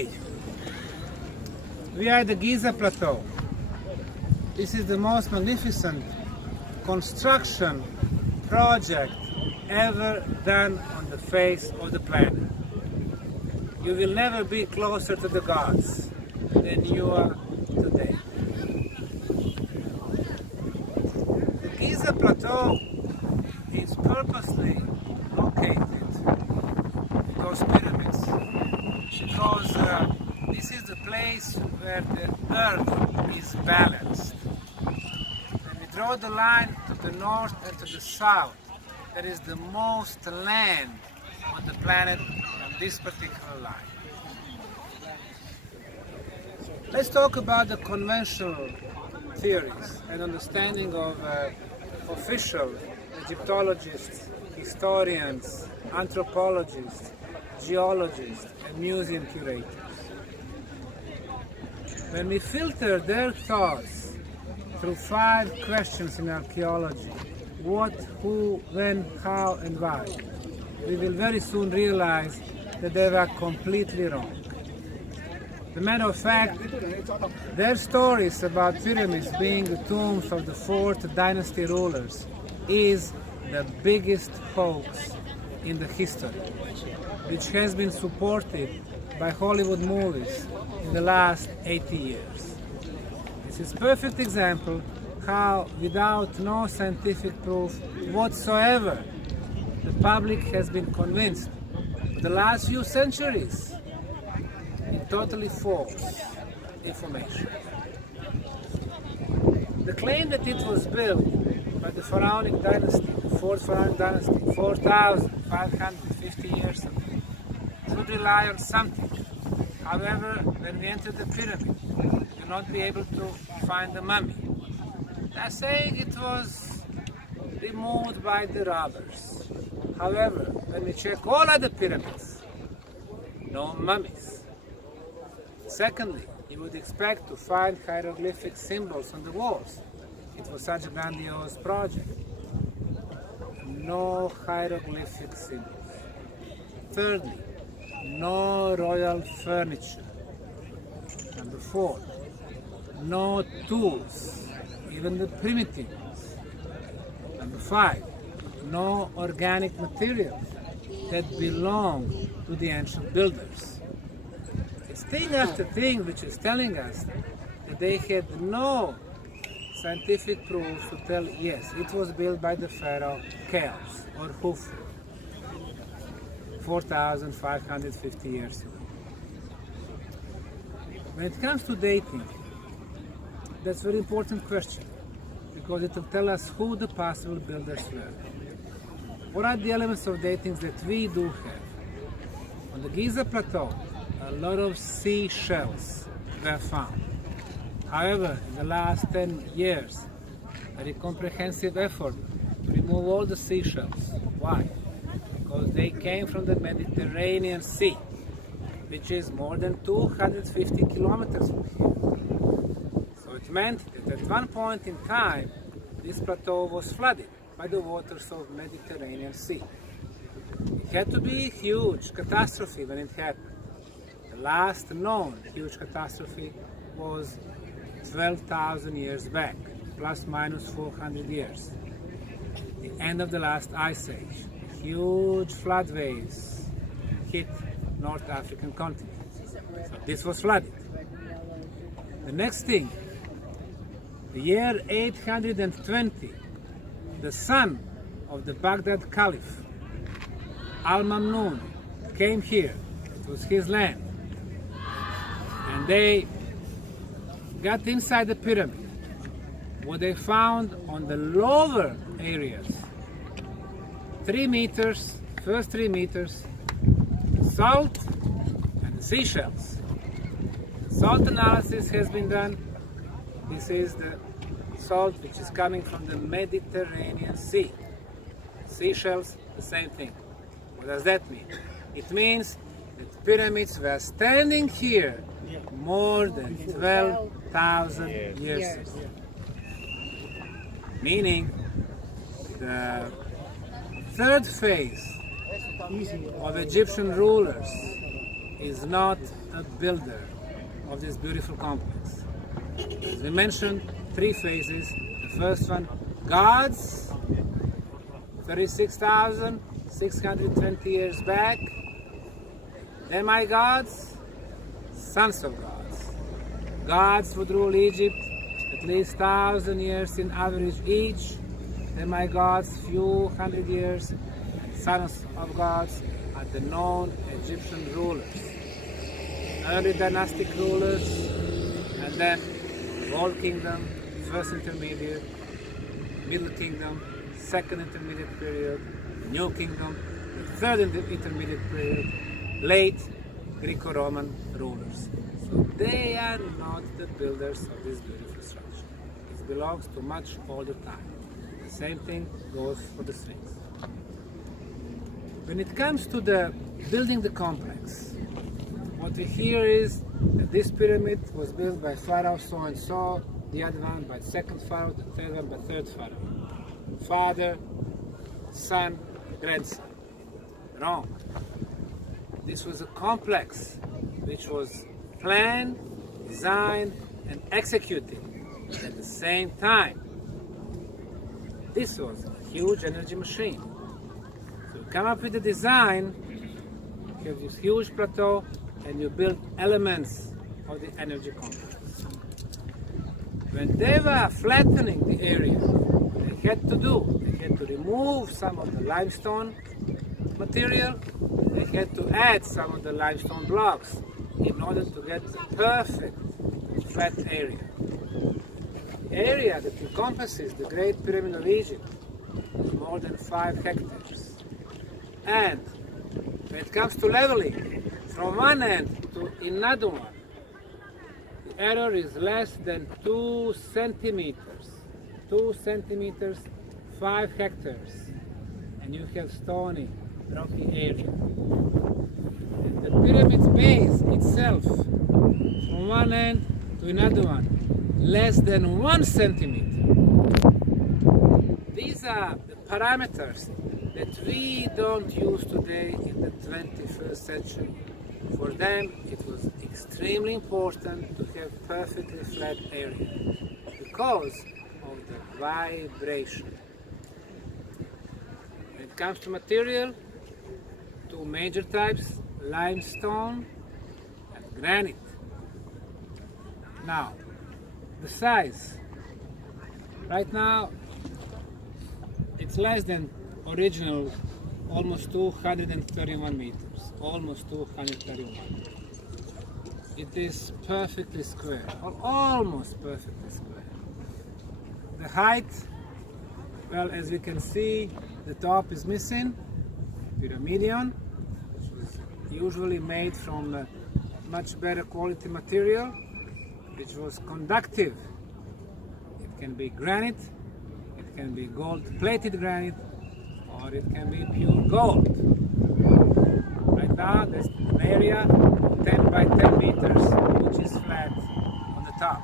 We are at the Giza plateau. This is the most magnificent construction project ever done on the face of the planet. You will never be closer to the gods than you are today. The Giza plateau is purposely located, those pyramids, because this is the place where the earth is balanced. When we draw the line to the north and to the south, there is the most land on the planet on this particular line. Let's talk about the conventional theories and understanding of official Egyptologists, historians, anthropologists, geologists, and museum curators. When we filter their thoughts through 5 questions in archaeology, what, who, when, how, and why, we will very soon realize that they were completely wrong. As a matter of fact, their stories about pyramids being the tombs of the 4th dynasty rulers is the biggest hoax in the history, which has been supported by Hollywood movies in the last 80 years. This is a perfect example how, without no scientific proof whatsoever, the public has been convinced for the last few centuries in totally false information. The claim that it was built by the Pharaonic dynasty, the 4th Pharaonic dynasty, 4,550 years ago, should rely on something. However, when we enter the pyramid, we will not be able to find the mummy. They are saying it was removed by the robbers. However, when we check all other pyramids, no mummies. Secondly, you would expect to find hieroglyphic symbols on the walls. It was such a grandiose project. No hieroglyphic symbols. Thirdly, no royal furniture. Number 4, no tools, even the primitive ones. Number 5, no organic materials that belong to the ancient builders. It's thing after thing which is telling us that they had no scientific proof to tell, yes, it was built by the pharaoh Cheops or Khufu 4,550 years ago. When it comes to dating, that's a very important question because it will tell us who the possible builders were. What are the elements of dating that we do have? On the Giza plateau, a lot of seashells were found. However, in the last 10 years, a very comprehensive effort to remove all the seashells. Why? Because they came from the Mediterranean Sea, which is more than 250 kilometers from here. So it meant that at one point in time, this plateau was flooded by the waters of the Mediterranean Sea. It had to be a huge catastrophe when it happened. The last known huge catastrophe was 12,000 years back, plus minus 400 years. The end of the last ice age. Huge flood waves hit North African continent. So this was flooded. The next thing, the year 820, the son of the Baghdad Caliph, Al-Mamnun, came here. It was his land. And they got inside the pyramid. What they found on the lower areas, 3 meters, first 3 meters, salt and seashells. Salt analysis has been done. This is the salt which is coming from the Mediterranean Sea. Seashells, the same thing. What does that mean? It means that pyramids were standing here more than 12,000 years ago. Meaning the third phase of Egyptian rulers is not a builder of this beautiful complex? As we mentioned, 3 phases. The first one, gods, 36,620 years back. Demigods, sons of gods. Gods would rule Egypt at least 1,000 years in average each. Demigods, few hundred years. And sons of gods are the known Egyptian rulers. Early dynastic rulers, and then Old Kingdom, First Intermediate, Middle Kingdom, Second Intermediate period, New Kingdom, the Third Intermediate period, late Greco-Roman rulers. So they are not the builders of this beautiful structure. It belongs to much older time. The same thing goes for the Sphinx. When it comes to the building the complex, what we hear is that this pyramid was built by Pharaoh so and so, the other one by second Pharaoh, the third one by third Pharaoh. Father, son, grandson. Wrong. This was a complex which was planned, designed, and executed at the same time. This was a huge energy machine. So you come up with a design, you have this huge plateau, and you build elements of the energy complex. When they were flattening the area, they had to remove some of the limestone material, they had to add some of the limestone blocks in order to get the perfect flat area. The area that encompasses the Great Pyramid of Egypt is more than 5 hectares. And when it comes to leveling, from one end to another one, the error is less than 2 centimeters. 2 centimeters, 5 hectares. And you have stony, rocky area. And the pyramid's base itself, from one end to another one, less than 1 centimeter. These are the parameters that we don't use today in the 21st century. For them, it was extremely important to have perfectly flat area because of the vibration. When it comes to material, 2 major types, limestone and granite. Now, the size. Right now, it's less than original, almost 231 meters. Almost 231. It is perfectly square, or almost perfectly square. The height, well, as we can see, the top is missing, pyramidion, which was usually made from much better quality material, which was conductive. It can be granite, it can be gold-plated granite, or it can be pure gold. Right now, there's an area 10 by 10 meters, which is flat on the top.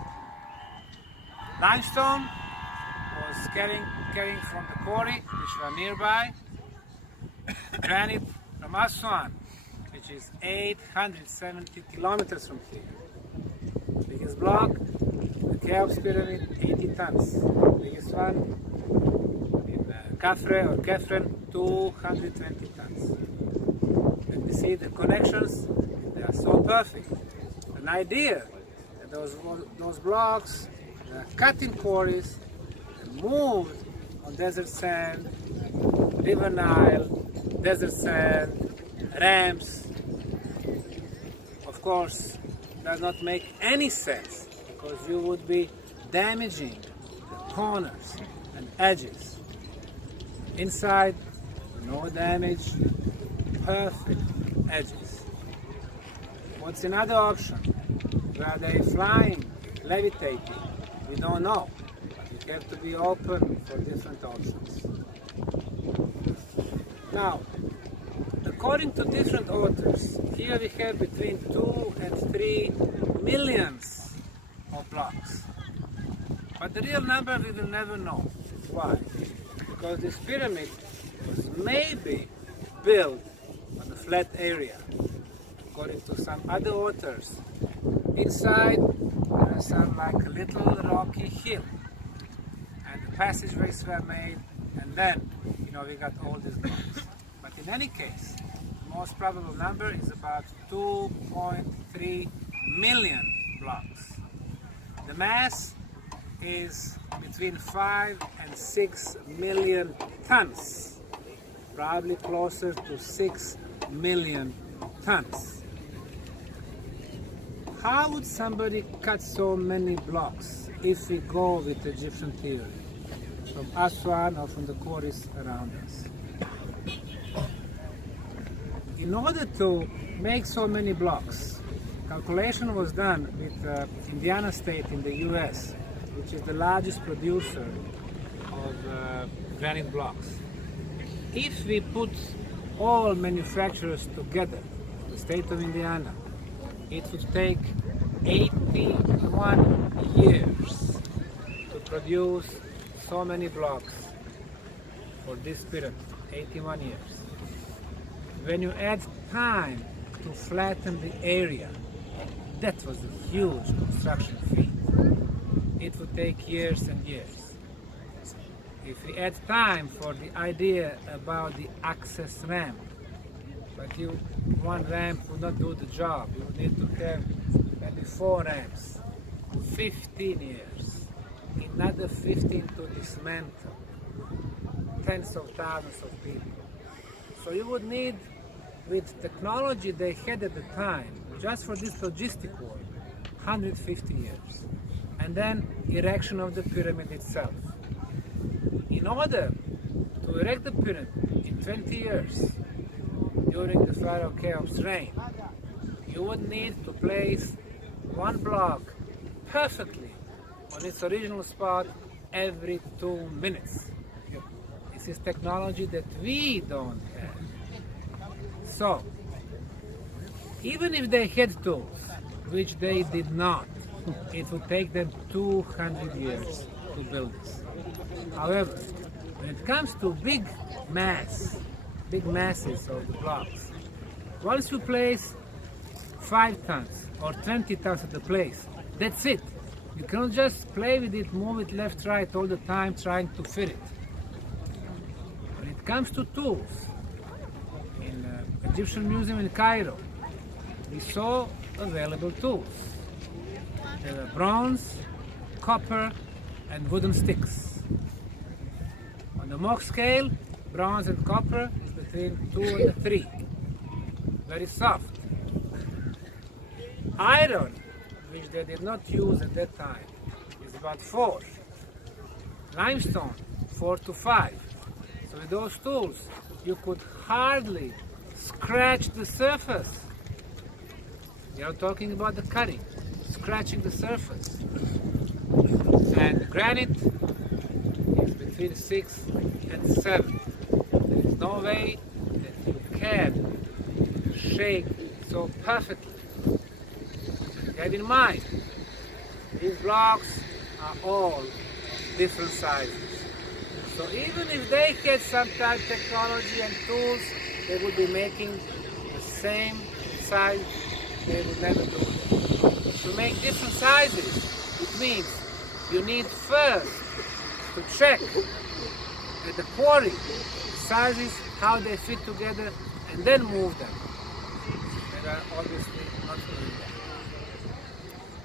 Limestone was carrying from the quarry, which were nearby. Granite from ASWAN, which is 870 kilometers from here. Biggest block, the Cheops pyramid, 80 tons. Biggest one in Kefren, 220 tons. And you see the connections, they are so perfect. An idea that those blocks were cut in quarries and moved on desert sand, River Nile, desert sand, ramps. Of course, does not make any sense because you would be damaging the corners and edges. Inside, no damage, perfect edges. What's another option? Were they flying, levitating? We don't know. But you have to be open for different options. Now, according to different authors, here we have between 2 and 3 millions of blocks. But the real number we will never know. Why? Because this pyramid was maybe built on a flat area. according to some other authors, inside there is some like a little rocky hill, and the passageways were made, and then we got all these blocks. But in any case, the most probable number is about 2.3 million blocks. The mass is between 5 and 6 million tons, probably closer to 6 million tons. How would somebody cut so many blocks if we go with Egyptian theory, from ASWAN or from the quarries around us? In order to make so many blocks, calculation was done with Indiana State in the US, which is the largest producer of granite blocks. If we put all manufacturers together, the state of Indiana, it would take 81 years to produce so many blocks for this pyramid. 81 years. When you add time to flatten the area, that was a huge construction feat. It would take years and years. If we add time for the idea about the access ramp, but one ramp would not do the job. You would need to have maybe 4 ramps, 15 years, another 15 to dismantle, tens of thousands of people. So you would need, with technology they had at the time, just for this logistic work, 150 years. And then erection of the pyramid itself. In order to erect the pyramid in 20 years, during the Pharaoh Cheops' reign, you would need to place one block perfectly on its original spot every 2 minutes. This is technology that we don't have. So, even if they had tools, which they did not, it would take them 200 years to build this. However, when it comes to big masses of the blocks, once you place 5 tons or 20 tons at the place, that's it. You cannot just play with it, move it left, right all the time trying to fit it. When it comes to tools, in the Egyptian Museum in Cairo, we saw available tools. There were bronze, copper, and wooden sticks. On the Mach scale, bronze and copper is between 2 and 3. Very soft. Iron, which they did not use at that time, is about 4. Limestone, 4 to 5. So with those tools, you could hardly scratch the surface. You are talking about the cutting, scratching the surface. And granite is between 6 and 7. There is no way that you can shape so perfectly. Have in mind, these blocks are all different sizes. So even if they had some type of technology and tools, they would be making the same size. They would never do it. To make different sizes, it means you need first to check at the quarry the sizes, how they fit together, and then move them. They are obviously not doing that.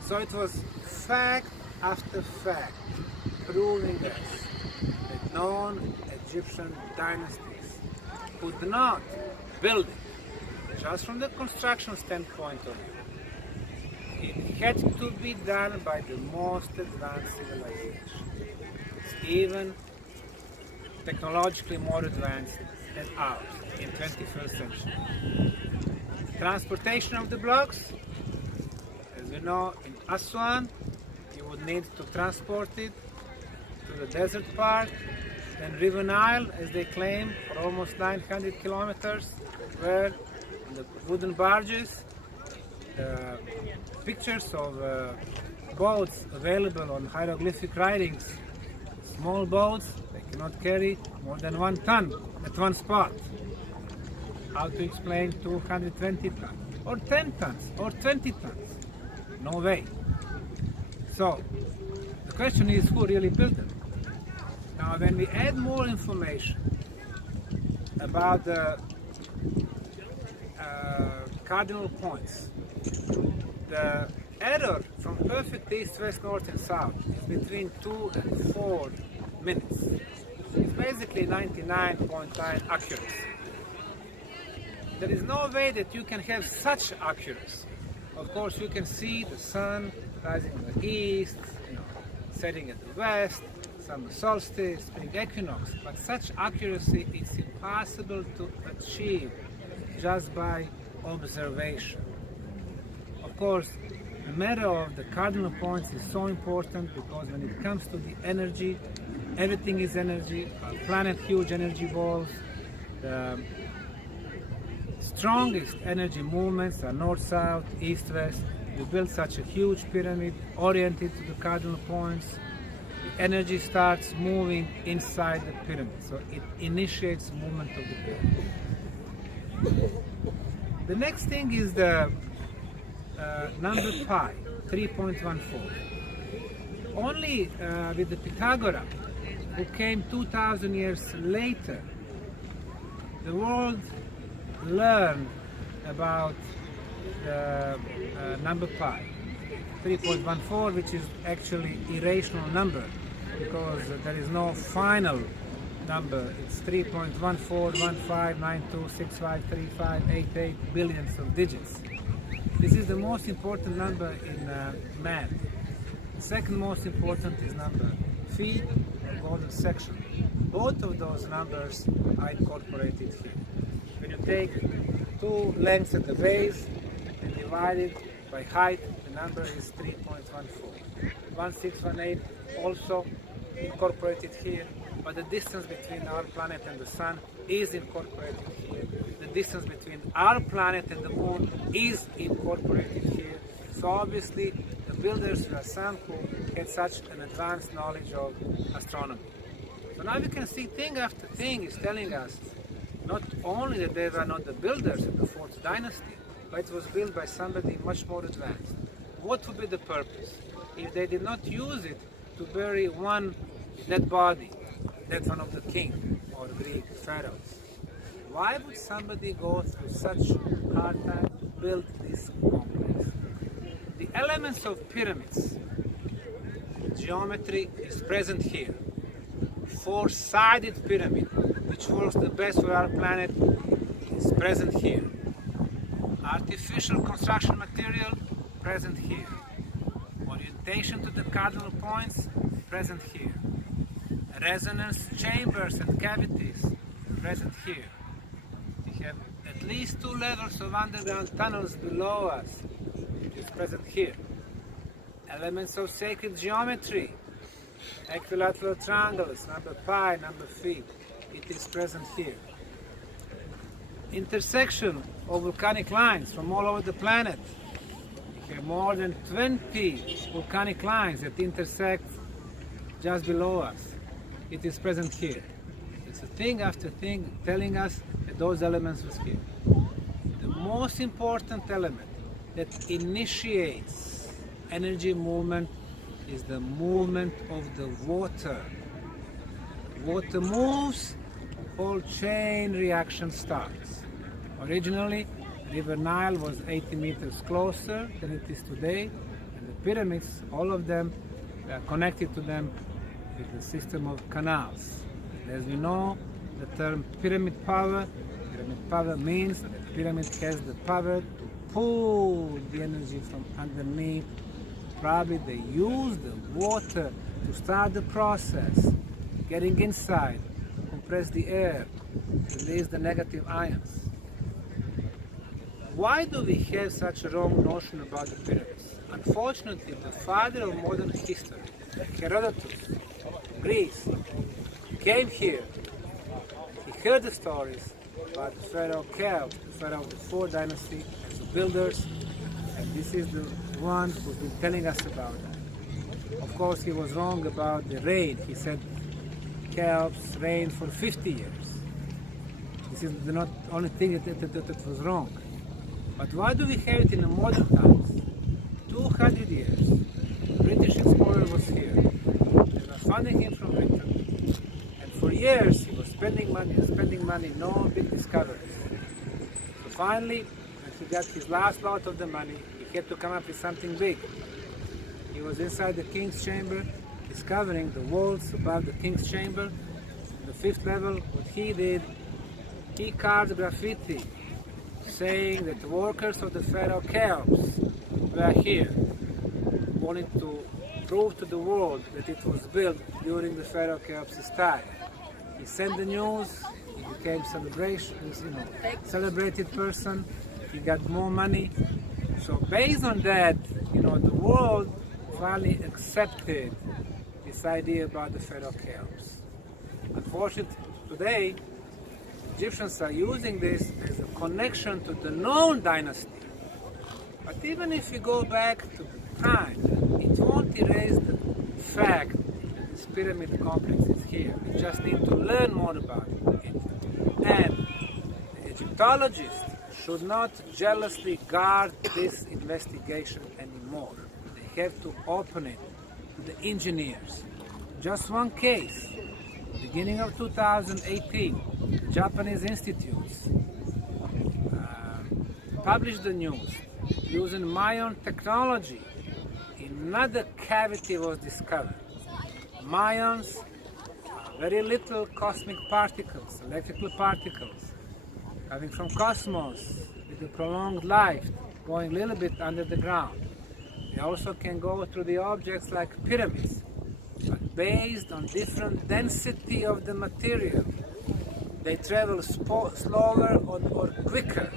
So it was fact after fact proving us that non-Egyptian dynasties could not build it just from the construction standpoint of view. It had to be done by the most advanced civilization, even technologically more advanced than ours in 21st century. Transportation of the blocks, as we know, in ASWAN, you would need to transport it to the desert part, then River Nile, as they claim, for almost 900 kilometers, where the wooden barges, the pictures of boats available on hieroglyphic writings, small boats, they cannot carry more than 1 ton at one spot. How to explain 220 tons? or 10 tons or 20 tons? No way. So the question is, who really built them? Now when we add more information about the cardinal points, the error from perfect east, west, north and south is between 2 and 4 minutes. It's basically 99.9 accuracy. There is no way that you can have such accuracy. Of course, you can see the sun rising in the east, setting at the west, summer solstice, spring equinox, but such accuracy is impossible to achieve just by observation. Of course, the matter of the cardinal points is so important because when it comes to the energy, everything is energy. Our planet, huge energy balls. The strongest energy movements are north-south, east-west. You build such a huge pyramid oriented to the cardinal points. The energy starts moving inside the pyramid, so it initiates movement of the pyramid. The next thing is the number pi, 3.14. Only with the Pythagoras, who came 2,000 years later, the world learned about the number pi, 3.14, which is actually irrational number because there is no final number. It's 3.141592653588 billions of digits. This is the most important number in math. The second most important is number phi, or golden section. Both of those numbers are incorporated here. When you take two lengths at the base and divide it by height, the number is 3.14. 1618 also incorporated here, but the distance between our planet and the sun is incorporated here. The distance between our planet and the moon is incorporated here. So obviously the builders were some who had such an advanced knowledge of astronomy. So now we can see thing after thing is telling us not only that they were not the builders of the 4th dynasty, but it was built by somebody much more advanced. What would be the purpose if they did not use it to bury one dead body, that one of the king or Greek pharaohs? Why would somebody go through such hard time to build this complex? The elements of pyramids, geometry is present here. Four-sided pyramid, which works the best for our planet, is present here. Artificial construction material, present here. Orientation to the cardinal points, present here. Resonance chambers and cavities, present here. We have at least 2 levels of underground tunnels below us, it is present here. Elements of sacred geometry, equilateral triangles, number pi, number phi, it is present here. Intersection of volcanic lines from all over the planet. We have more than 20 volcanic lines that intersect just below us. It is present here. It's a thing after thing telling us that those elements was here. The most important element that initiates energy movement is the movement of the water. Water moves, whole chain reaction starts. Originally, River Nile was 80 meters closer than it is today, and the pyramids, all of them, are connected to them with a system of canals. As we know, the term pyramid power means that the pyramid has the power to pull the energy from underneath. Probably they use the water to start the process, getting inside, compress the air, release the negative ions. Why do we have such a wrong notion about the pyramids? Unfortunately, the father of modern history, Herodotus, Greece, came here. He heard the stories about the Pharaoh Cheops, the Pharaoh of the 4th dynasty, as the builders, and this is the one who's been telling us about that. Of course, he was wrong about the reign. He said Cheops reigned for 50 years. This is the not only thing that was wrong. But why do we have it in the modern times? 200 years. British explorer was here. They were funding him from Britain. And for years he was spending money, no big discoveries. So finally, when he got his last lot of the money, he had to come up with something big. He was inside the king's chamber, discovering the walls above the king's chamber. On the 5th level, what he did, he carved graffiti saying that the workers of the Pharaoh Cheops were here, wanting to prove to the world that it was built during the Pharaoh Cheops' time. He sent the news, he became celebrated person, he got more money. So based on that, the world finally accepted this idea about the Pharaoh Cheops. Unfortunately, today, Egyptians are using this as a connection to the known dynasty. But even if you go back to the time, it won't erase the fact that this pyramid complex is here. We just need to learn more about it. And the Egyptologists should not jealously guard this investigation anymore. They have to open it to the engineers. Just one case. Beginning of 2018, the Japanese institutes published the news using Mayan technology. Another cavity was discovered. Mayans, very little cosmic particles, electrical particles, coming from cosmos with a prolonged life, going a little bit under the ground. They also can go through the objects like pyramids, but based on different density of the material. They travel slower or quicker.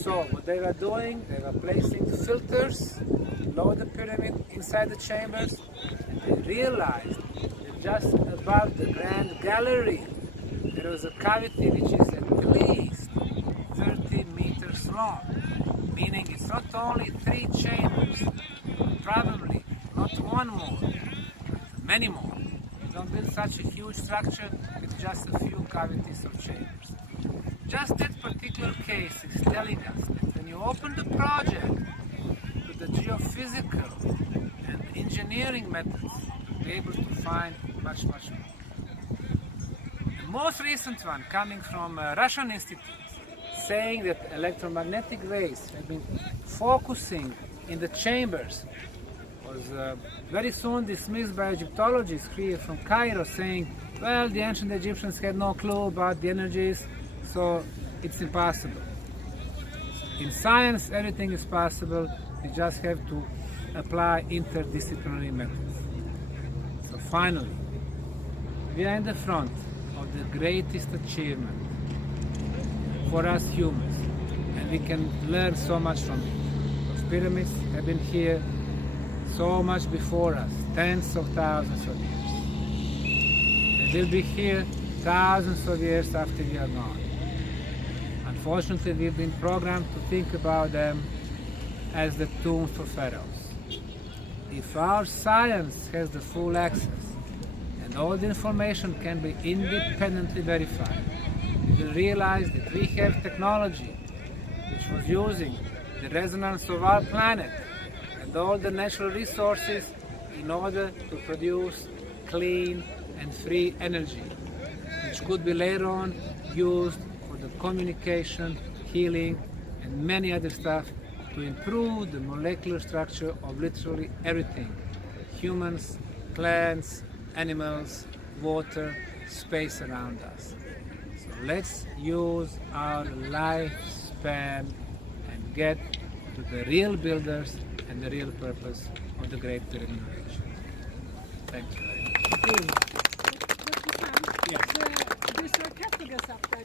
So what they were doing, they were placing filters below the pyramid inside the chambers, and they realized that just above the grand gallery there was a cavity which is at least 30 meters long, meaning it's not only 3 chambers, probably not one more, but many more. You don't build such a huge structure with just a few cavities or chambers. Just that particular case is telling us that when you open the project to the geophysical and engineering methods, you'll be able to find much more. The most recent one coming from Russian institutes saying that electromagnetic waves have been focusing in the chambers was very soon dismissed by Egyptologists here from Cairo, saying, well, the ancient Egyptians had no clue about the energies, so it's impossible. In science, everything is possible. You just have to apply interdisciplinary methods. So finally, we are in the front of the greatest achievement for us humans, and we can learn so much from it. Those pyramids have been here so much before us, tens of thousands of years. They will be here thousands of years after we are gone. Unfortunately, we've been programmed to think about them as the tombs for pharaohs. If our science has the full access and all the information can be independently verified, we will realize that we have technology which was using the resonance of our planet and all the natural resources in order to produce clean and free energy, which could be later on used for the communication, healing, and many other stuff to improve the molecular structure of literally everything: humans, plants, animals, water, space around us. So let's use our lifespan and get to the real builders and the real purpose of the Great Pyramid of Egypt. Thank you very much. Du ska catalogas up där.